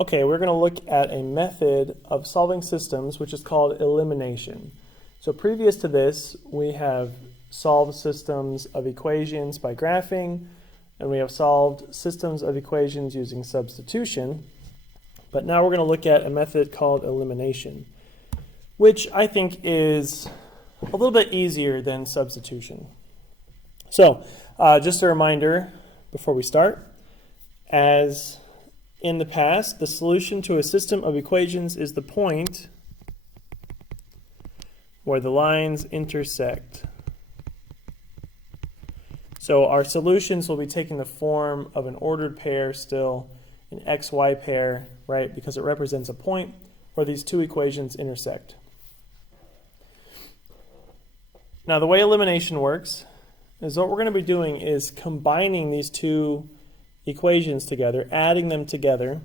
Okay, we're going to look at a method of solving systems which is called elimination. So previous to this, we have solved systems of equations by graphing, and we have solved systems of equations using substitution. But now we're going to look at a method called elimination, which I think is a little bit easier than substitution. So just a reminder before we start, as in the past, the solution to a system of equations is the point where the lines intersect. So our solutions will be taking the form of an ordered pair still, an xy pair, right? Because it represents a point where these two equations intersect. Now the way elimination works is what we're going to be doing is combining these two equations together, adding them together,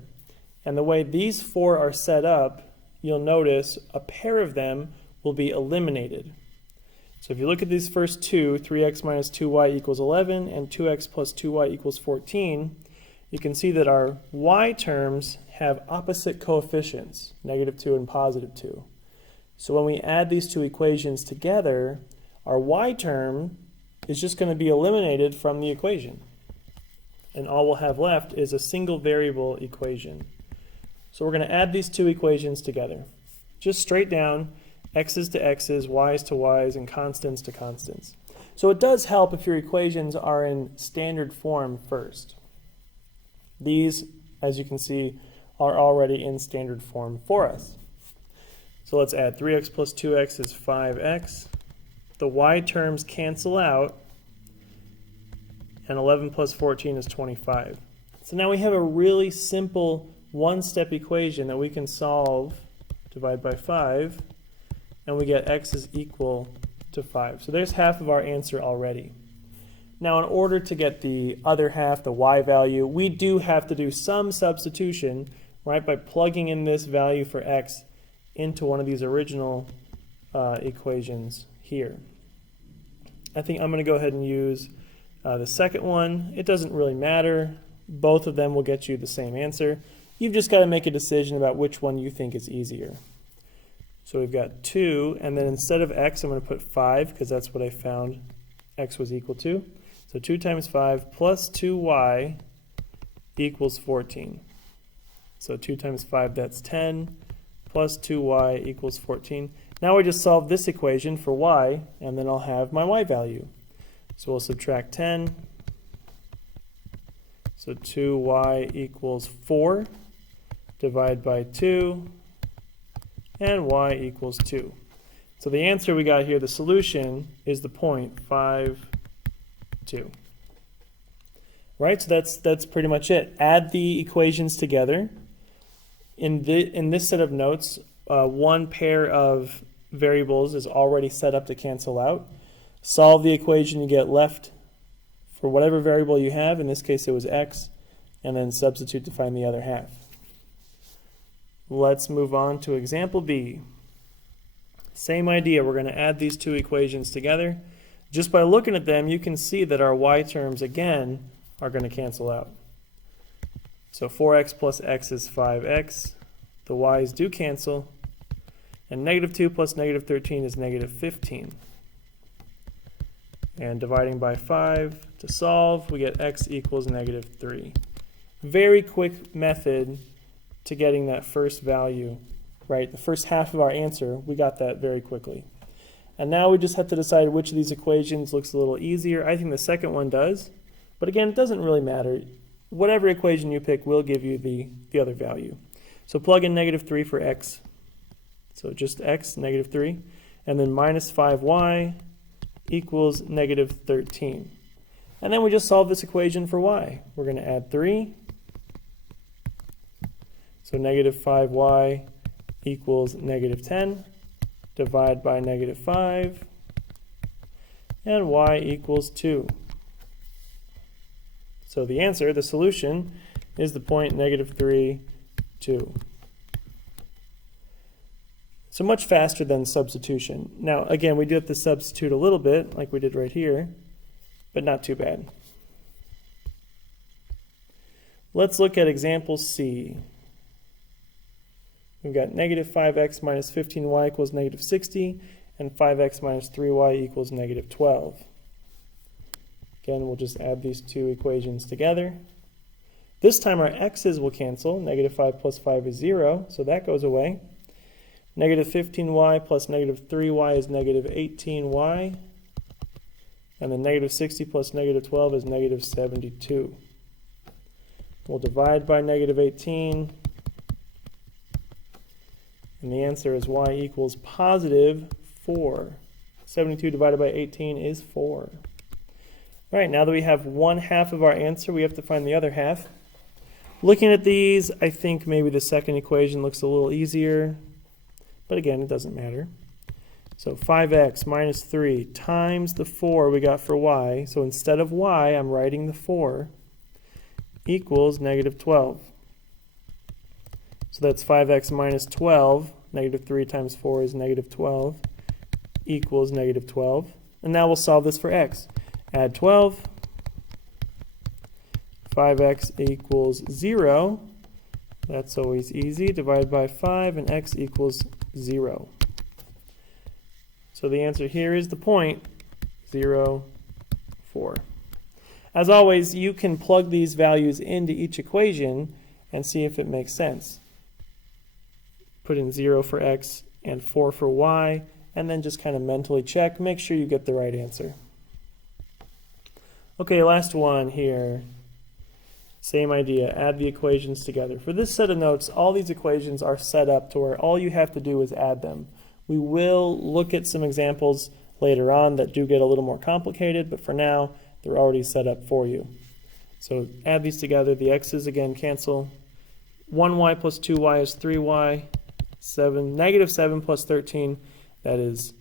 and the way these four are set up, you'll notice a pair of them will be eliminated. So if you look at these first two, 3x minus 2y equals 11 and 2x plus 2y equals 14, you can see that our y terms have opposite coefficients, -2 and +2. So when we add these two equations together, our y term is just going to be eliminated from the equation. And all we'll have left is a single variable equation. So we're going to add these two equations together. Just straight down, x's to x's, y's to y's, and constants to constants. So it does help if your equations are in standard form first. These, as you can see, are already in standard form for us. So let's add 3x plus 2x is 5x. The y terms cancel out, and 11 plus 14 is 25. So now we have a really simple one-step equation that we can solve, divide by 5, and we get x is equal to 5. So there's half of our answer already. Now in order to get the other half, the y value, we do have to do some substitution, right, by plugging in this value for x into one of these original equations here. I think I'm going to go ahead and use the second one. It doesn't really matter. Both of them will get you the same answer. You've just got to make a decision about which one you think is easier. So we've got 2, and then instead of x, I'm going to put 5, because that's what I found x was equal to. So 2 times 5 plus 2y equals 14. So 2 times 5, that's 10, plus 2y equals 14. Now we just solve this equation for y, and then I'll have my y value. So we'll subtract 10. So 2y equals 4. Divide by 2. And y equals 2. So the answer we got here, the solution, is the point 5, 2. Right, so that's pretty much it. Add the equations together. In this set of notes, one pair of variables is already set up to cancel out. Solve the equation you get left for whatever variable you have. In this case it was x, and then substitute to find the other half. Let's move on to example B. Same idea, we're going to add these two equations together. Just by looking at them, you can see that our y terms again are going to cancel out. So 4x plus x is 5x. The y's do cancel. And -2 plus -13 is -15. And dividing by 5 to solve, we get x equals -3. Very quick method to getting that first value, right? The first half of our answer, we got that very quickly. And now we just have to decide which of these equations looks a little easier. I think the second one does. But again, it doesn't really matter. Whatever equation you pick will give you the other value. So plug in -3 for x. So just x, -3. And then minus 5y equals -13. And then we just solve this equation for y. We're going to add 3. So -5y equals -10. Divide by -5. And y equals 2. So the answer, the solution, is the point -3, 2. So much faster than substitution. Now, again, we do have to substitute a little bit, like we did right here, but not too bad. Let's look at example C. We've got negative 5x minus 15y equals negative 60, and 5x minus 3y equals negative 12. Again, we'll just add these two equations together. This time our x's will cancel. Negative 5 plus 5 is 0, so that goes away. Negative 15y plus negative 3y is negative 18y. And then negative 60 plus negative 12 is negative 72. We'll divide by negative 18. And the answer is y equals positive 4. 72 divided by 18 is 4. All right, now that we have one half of our answer, we have to find the other half. Looking at these, I think maybe the second equation looks a little easier. But again, it doesn't matter. So 5x minus 3 times the 4 we got for y. So instead of y, I'm writing the 4 equals negative 12. So that's 5x minus 12. Negative 3 times 4 is negative 12 equals negative 12. And now we'll solve this for x. Add 12. 5x equals 0. That's always easy. Divide by 5 and x equals 0. So the answer here is the point 0, 4. As always, you can plug these values into each equation and see if it makes sense. Put in 0 for x and 4 for y, and then just kind of mentally check. Make sure you get the right answer. Okay, last one here. Same idea, add the equations together. For this set of notes, all these equations are set up to where all you have to do is add them. We will look at some examples later on that do get a little more complicated, but for now, they're already set up for you. So add these together. The x's again cancel. 1y plus 2y is 3y. Negative 7 plus 13, that is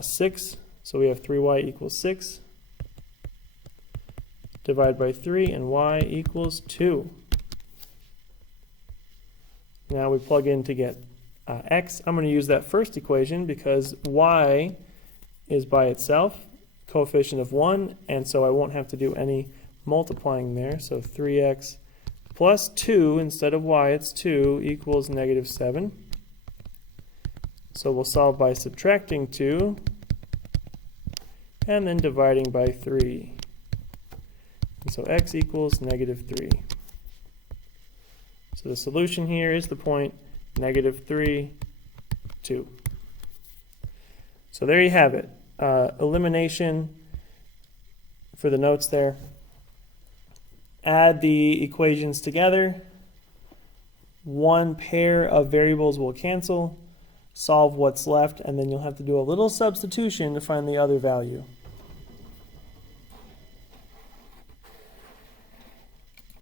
6. So we have 3y equals 6. Divide by 3, and y equals 2. Now we plug in to get x. I'm going to use that first equation because y is by itself, coefficient of 1, and so I won't have to do any multiplying there. So 3x plus 2, instead of y, it's 2, equals negative 7. So we'll solve by subtracting 2, and then dividing by 3. And so x equals negative 3. So the solution here is the point negative 3, 2. So there you have it. Elimination for the notes there. Add the equations together. One pair of variables will cancel. Solve what's left, and then you'll have to do a little substitution to find the other value.